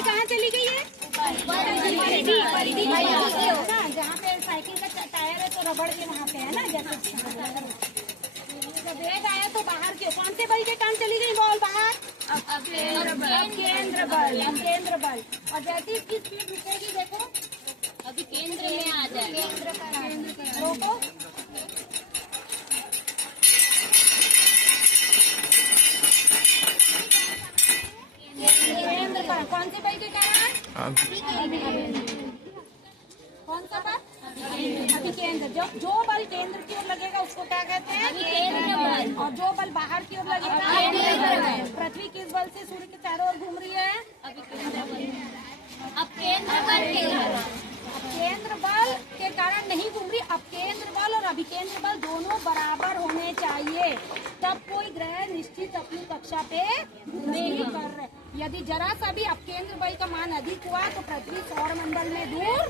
बल कहाँ चली गई है? जहाँ पे साइकिल का टायर है तो रबड़ के वहाँ पे है ना। जब ब्रेक आया तो बाहर क्यों? कौन से बल के कारण चली गई बॉल बाहर? केंद्र बल। केंद्र बल। और जैसे इसकी स्पीड रुकेगी देखो अभी केंद्र में आ जाए। केंद्र पर रोको। केंद्र पर कौन से बल के कारण? कौन सा बल? अभिकेंद्र। जो बल केंद्र की ओर लगेगा उसको क्या कहते हैं? केंद्र बल। और जो बल बाहर की ओर लगेगा? केंद्र बल। पृथ्वी किस बल से सूर्य के चारों ओर घूम रही है? अभिकेंद्र बल। अब केंद्र बल केंद्र बल के कारण नहीं घूम रही। अब केंद्र बल और अभिकेंद्र बल दोनों बराबर होने चाहिए, तब कोई ग्रह निश्चित अपनी कक्षा पे नहीं कर रहे। यदि जरा सा भी अपकेंद्र बल का मान अधिक हुआ तो पृथ्वी सौर मंडल में दूर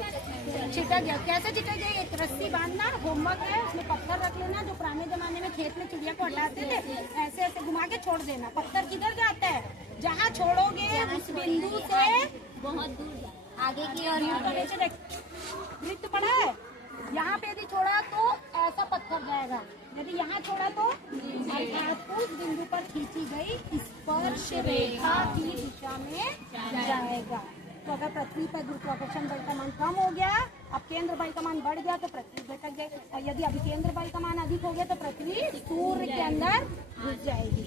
छिटक गया। कैसे छिटक गई? एक रस्सी बांधना होमवर्क है, उसमें पत्थर रख लेना, जो पुराने जमाने में खेत में चिड़िया को हटाते थे, ऐसे ऐसे घुमा के छोड़ देना। पत्थर किधर जाता है? जहाँ छोड़ोगे उस बिंदु से बहुत दूर आगे की ओर। वृत्त पड़ा है, यहाँ पे यदि छोड़ा तो ऐसा पत्थर जाएगा, यदि यहाँ छोड़ा तो अर्थात उस बिंदु पर खींची गई स्पर्श रेखा की दिशा में जाएगा। तो अगर पृथ्वी पर गुरुत्वाकर्षण बल का मान कम हो गया, अब केंद्र बल का मान बढ़ गया तो पृथ्वी भटक जाएगी, और यदि अभिकेंद्र बल का मान अधिक हो गया तो पृथ्वी सूर्य के अंदर घुस जाएगी,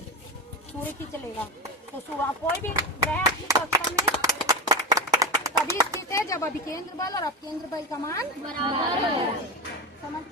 सूर्य की चलेगा। तो कोई भी ग्रह अपनी कक्षा में तभी स्थित है जब अभिकेंद्र बल और अपकेंद्र बल का मान बराबर है। समझ